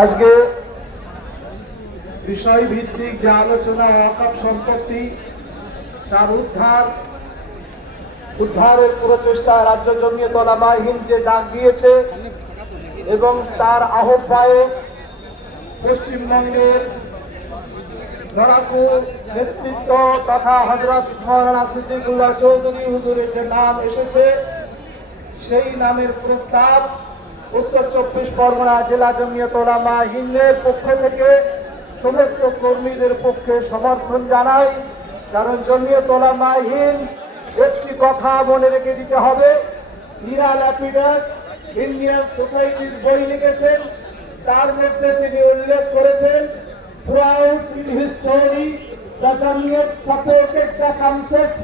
আজকে বিষয় ভিত্তিক যে আলোচনা ওয়াকফ সম্পত্তি তার উদ্ধারের প্রচেষ্টা রাজ্য জমিয়ত উলামায়ে হিন্দ যে ডাক দিয়েছে এবং তার আহ্বায়ক পশ্চিমবঙ্গের লড়াকু নেতৃত্ব তথা হযরত মাওলানা সিদ্দিকুল্লাহ চৌধুরী হুজুরের যে নাম এসেছে সেই নামের প্রস্তাব উত্তর 24 পরগনা জেলা জমিয়ত উলামায়ে হিন্দের পক্ষ থেকে সমস্ত কর্মীদের পক্ষে সমর্থন জানাই। কারণ জমিয়ত উলামায়ে হিন্দ একটি কথা মনে রেখে দিতে হবে, ইরা ল্যাপিডাস ইন্ডিয়ান সোসাইটির বই লিখেছেন, তার মধ্যে তিনি উল্লেখ করেছেন throughout in history the Jamiyat supported the concept